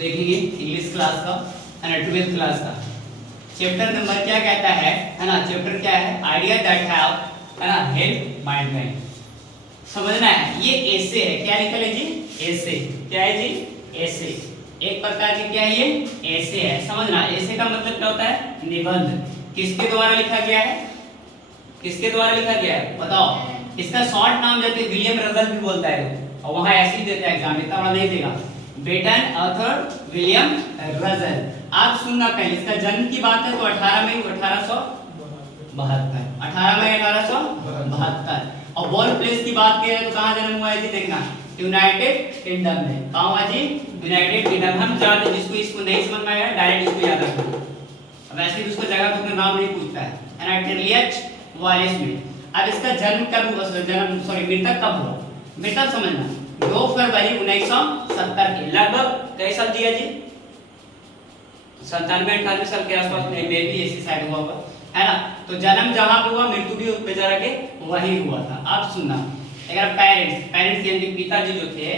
देखेंगे English class का है ना, 12th क्लास का चैप्टर नंबर क्या कहता है ना, चैप्टर क्या है, आइडिया दैट हैव है ना हेल्प मैनकाइंड। समझना है, ये ऐसे है, क्या लिखा है जी, ऐसे, क्या है जी, ऐसे, एक प्रकार की क्या है ये, ऐसे है। समझना, ऐसे का मतलब क्या होता है, निबंध। किसके द्वारा लिखा गया है, किसके द्वारा लिखा गया है बताओ। इसका शॉर्ट नाम जैसे विलियम रजल भी बोलता है, और वहां ऐसे ही देता है एग्जाम, इतना बड़ा नहीं देगा। बेटन ऑथर विलियम रजल। आप सुनना, पहले इसका जन्म की बात है तो 18 मई 1872, 18 मई 1872। और बॉर्न प्लेस की बात करें तो कहां जन्म हुआ है जी, देखना यूनाइटेड किंगडम में। कहां हुआ जी, यूनाइटेड किंगडम। हम जानते, जिसको इसको नहीं समझ में आया डायरेक्ट इसको याद रखना, वैसे भी उसको जगह तो अपना नाम नहीं पूछता है, ट्रिलियट वॉलेस में। अब इसका जन्म कब हुआ, जन्म सॉरी मृतक कब हुआ, मृतक समझना 2 फरवरी 1970 के लगभग कई साल दिया जी, 97-98 साल के आसपास में भी ऐसी शायद हुआ होगा, है ना। तो जन्म जहां पे हुआ, मृत्यु भी बेचारा के वही हुआ था। अब सुनना, अगर पेरेंट्स यानी पिताजी जो थे,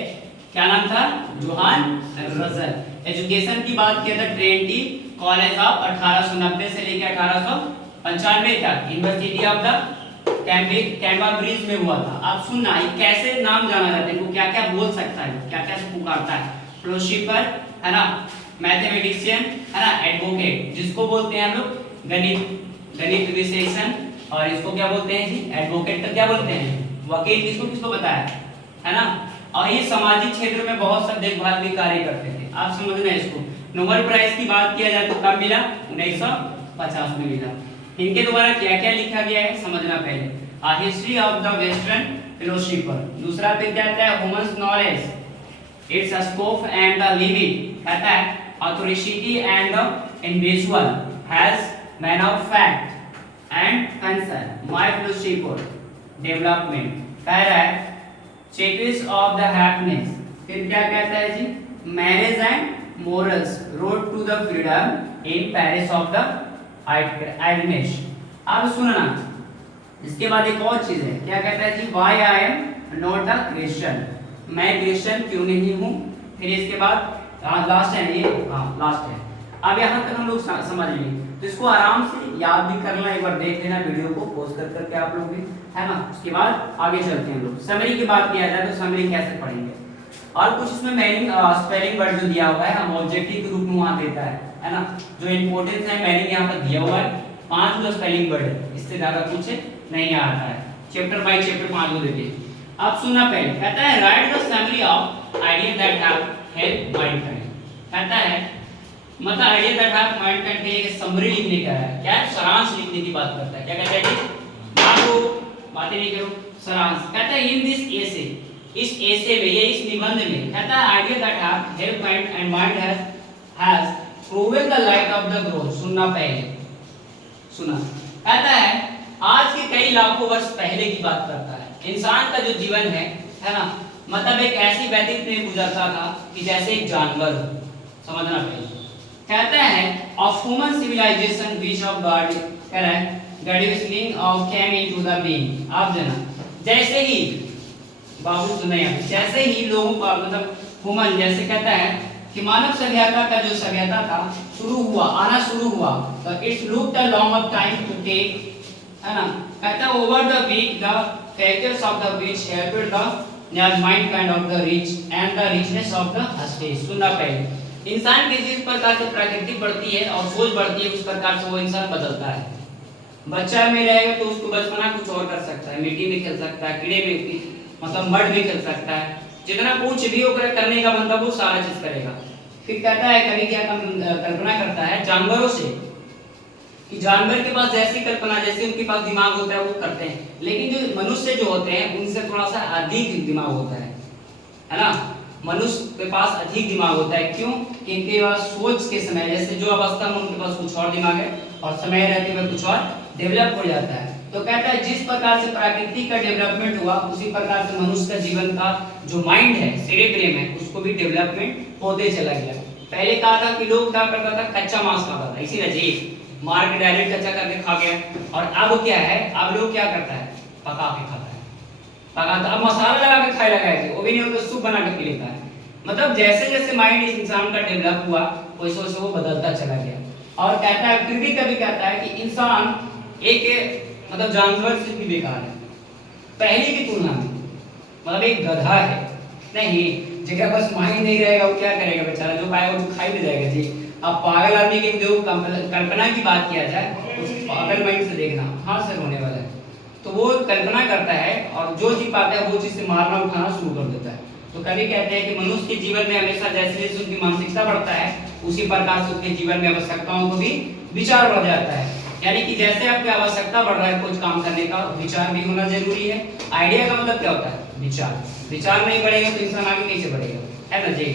क्या नाम था, जोहान रजल। एजुकेशन की बात किया था ट्रिनिटी कॉलेज ऑफ 1890 से लेकर 1895 तक, यूनिवर्सिटी ऑफ द कैम्ब्रिज में हुआ था। अब सुनना, ये कैसे नाम जाना जाता है, वो क्या क्या बोल सकता है, क्या क्या से पुकारता है, फिलोसोफर है ना, मैथमेटिशियन है ना, एडवोकेट जिसको बोलते हैं हम लोग गणित विशेषण, और इसको क्या बोलते हैं जी, एडवोकेट का क्या बोलते हैं, वकील किसको किसको बताया है ना। और ये सामाजिक क्षेत्र में बहुत सा देखभाल भी कार्य करते थे। आप समझना इसको। नोबेल प्राइज की बात किया जाए तो कब मिला, 1950 में मिला। इनके द्वारा क्या क्या लिखा गया है समझना पहले, a history of the western philosopher. दूसरा पे क्या आता है, human knowledge, its scope and the limit, कहता है authority and the individual has man of fact and concern my philosopher development, कह रहा है चेकलिस्ट ऑफ द हैप्पीनेस। फिर क्या कहता है जी, marriage and morals, road to the freedom in praise of the idleness. अब सुनना, इसके बाद एक और चीज है, क्या कहता है जी, why I am not a Christian, मैं क्रिश्चियन क्यों नहीं हूं। फिर इसके बाद लास्ट है ये, लास्ट है। अब यहां तक हम लोग समझ लिए, तो इसको आराम से याद भी करना, एक बार देख लेना वीडियो को पॉज कर करके आप लोग भी, है ना। उसके बाद आगे चलते हैं हम लोग। समरी की बात किया जाए तो समरी कैसे पढ़ेंगे, और कुछ इसमें मीनिंग स्पेलिंग वर्ड जो दिया हुआ है हम ऑब्जेक्टिव के रूप में वहां देता है ना। जो इंपॉर्टेंस है मीनिंग यहां पर दिया हुआ है, 5 जो स्पेलिंग वर्ड है, इससे ज्यादा कुछ नहीं आता है। चैप्टर बाय चैप्टर 5 को देते हैं। अब सुनना, पहले कहता है right the summary of idea that have help Mankind. कहता है मतलब आइडिया दैट हैव मैनकाइंड के समरी लिखने का है, क्या है, सारांश लिखने की बात करता है। क्या कहता है जी, बाबू बातें नहीं करो, सारांश। कहता है इन दिस एसे, इस एसे में, ये इस निबंध में, कहता है idea that have help mind and mind has proven the light of the growth. सुनना, पहले सुना, कहता है आज के कई लाखों वर्ष पहले की बात करता है। इंसान का जो जीवन है ना, मतलब एक ऐसी व्यतीत में गुजरता था कि जैसे एक जानवर हो। समझना पहले, कहता है of human civilization which of God, कह रहा है God of came into the being. आप जना, जैसे ही बाबू सुने, जैसे ही लोगों का मतलब ह्यूमन, जैसे कहता है कि मानव सभ्यता का जो सभ्यता था शुरू हुआ, आना शुरू हुआ, तो it's look the long of time to take, है ना। कहता है over the week the factors of the which helped the mind kind of the rich and the richness of the space. सुनना, पहले इंसान की जिस प्रकार से प्रकृति बढ़ती है और सोच बढ़ती है, उस प्रकार से वो इंसान बदलता है। बच्चा में रहेगा तो उसको बचपना कुछ और कर सकता है, मिट्टी में खेल सकता है, कीड़े में मतलब मड में खेल सकता है, जितना कुछ भी होकर करने का मतलब वो सारा चीज करेगा। फिर कहता है कभी क्या कल्पना करता है जानवरों से, कि जानवर के पास जैसी कल्पना, जैसे उनके पास दिमाग होता है वो करते हैं, लेकिन जो मनुष्य जो होते हैं उनसे थोड़ा सा अधिक दिमाग होता है ना। मनुष्य के पास अधिक दिमाग होता है, क्यों, कि इनके पास सोच के समय, जैसे जो अवस्था में उनके पास कुछ और दिमाग है और समय रहते हुए कुछ और डेवलप हो जाता है। तो कहता है जिस प्रकार से प्रकृति का डेवलपमेंट हुआ, उसी प्रकार से मनुष्य का जीवन का जो माइंड है, सेरेब्रम है, उसको भी डेवलपमेंट होते चला गया। पहले कहा था कि लोग क्या करता था, कच्चा मांस खाता था, इसीलिए जी मार के डायरेक्ट कच्चा करके खा गया। और अब क्या है, अब लोग क्या करता है, पका के खाता है, पका तो अब मसाला लगा के खाए लगा है, वो भी नहीं हो तो सूप बना के पी लेता है। मतलब जैसे जैसे माइंड इस इंसान का डेवलप हुआ वैसे वैसे वो बदलता चला गया। और कहता है, फिर भी कभी कहता है कि इंसान एक मतलब जानवर से भी बेकार है पहले की तुलना में। मतलब एक गधा है नहीं, जगह बस माइंड नहीं रहेगा वो क्या करेगा बेचारा, जो पाएगा वो खाई भी जाएगा जी। अब पागल आदमी की जो कल्पना की बात किया जाए तो पागल माइंड से देखना, हाँ सर होने वाला है, तो वो कल्पना करता है और जो चीज पाता है वो चीज से मारना उठाना शुरू कर देता है। तो कभी कहते हैं कि मनुष्य के जीवन में हमेशा जैसे जैसे उनकी मानसिकता बढ़ता है उसी प्रकार से उसके जीवन में आवश्यकताओं को भी विचार बढ़ जाता है। यानी कि जैसे आपकी आवश्यकता बढ़ रहा है कुछ काम करने का, विचार भी होना जरूरी है। आइडिया का मतलब क्या होता है? विचार। विचार नहीं बढ़ेगा तो इंसान आगे कैसे बढ़ेगा, है ना जी।